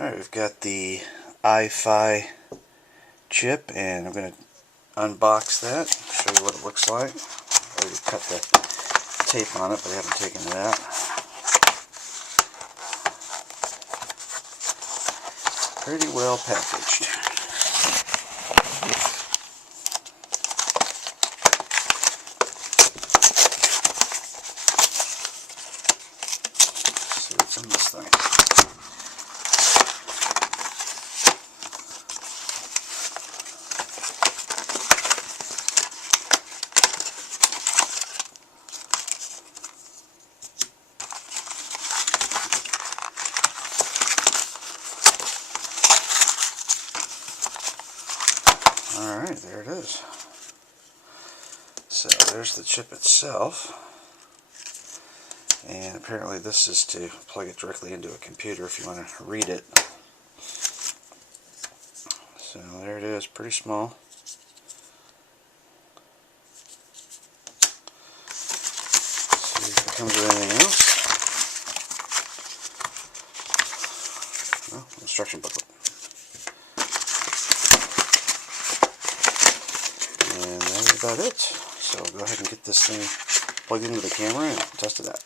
Alright, we've got the Eye Fi chip, and I'm going to unbox that, show you what it looks like. I already cut the tape on it, but I haven't taken it out. Pretty well packaged. Let's see what's in this thing. Alright, there it is. So there's the chip itself, and apparently this is to plug it directly into a computer if you want to read it. So there it is, pretty small. Let's see if it comes with anything else. Well, instruction booklet. And that's about it. So go ahead and get this thing plugged into the camera and test it out.